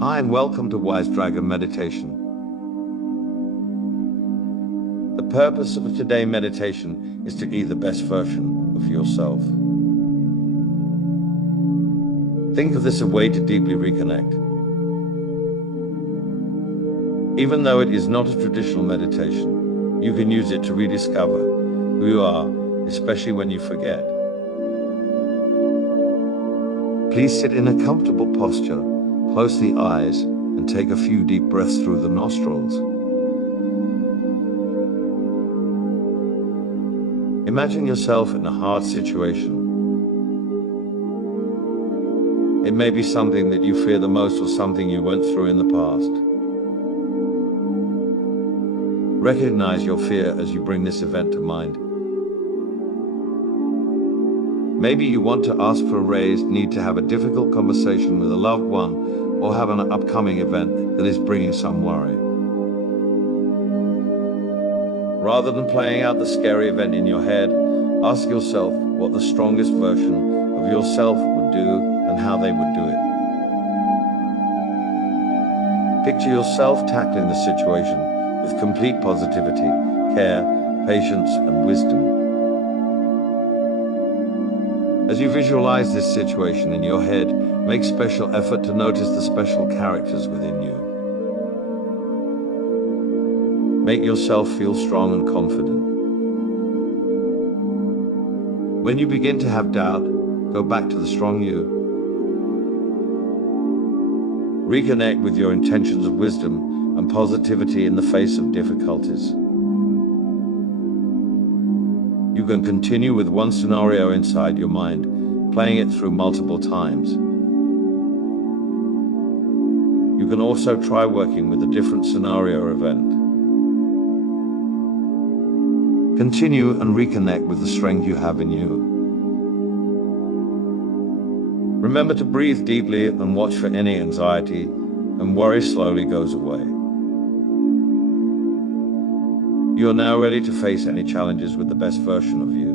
Hi and welcome to Wise Dragon Meditation. The purpose of today's meditation is to be the best version of yourself. Think of this as a way to deeply reconnect. Even though it is not a traditional meditation, you can use it to rediscover who you are, especially when you forget. Please sit in a comfortable posture, close the eyes, and take a few deep breaths through the nostrils. Imagine yourself in a hard situation. It may be something that you fear the most or something you went through in the past. Recognize your fear as you bring this event to mind. Maybe you want to ask for a raise, need to have a difficult conversation with a loved one, or have an upcoming event that is bringing some worry. Rather than playing out the scary event in your head, ask yourself what the strongest version of yourself would do and how they would do it. Picture yourself tackling the situation with complete positivity, care, patience, and wisdom. As you visualize this situation in your head, make special effort to notice the special characters within you. Make yourself feel strong and confident. When you begin to have doubt, go back to the strong you. Reconnect with your intentions of wisdom and positivity in the face of difficulties. You can continue with one scenario inside your mind, playing it through multiple times. You can also try working with a different scenario or event. Continue and reconnect with the strength you have in you. Remember to breathe deeply and watch for any anxiety, and worry slowly goes away. You are now ready to face any challenges with the best version of you.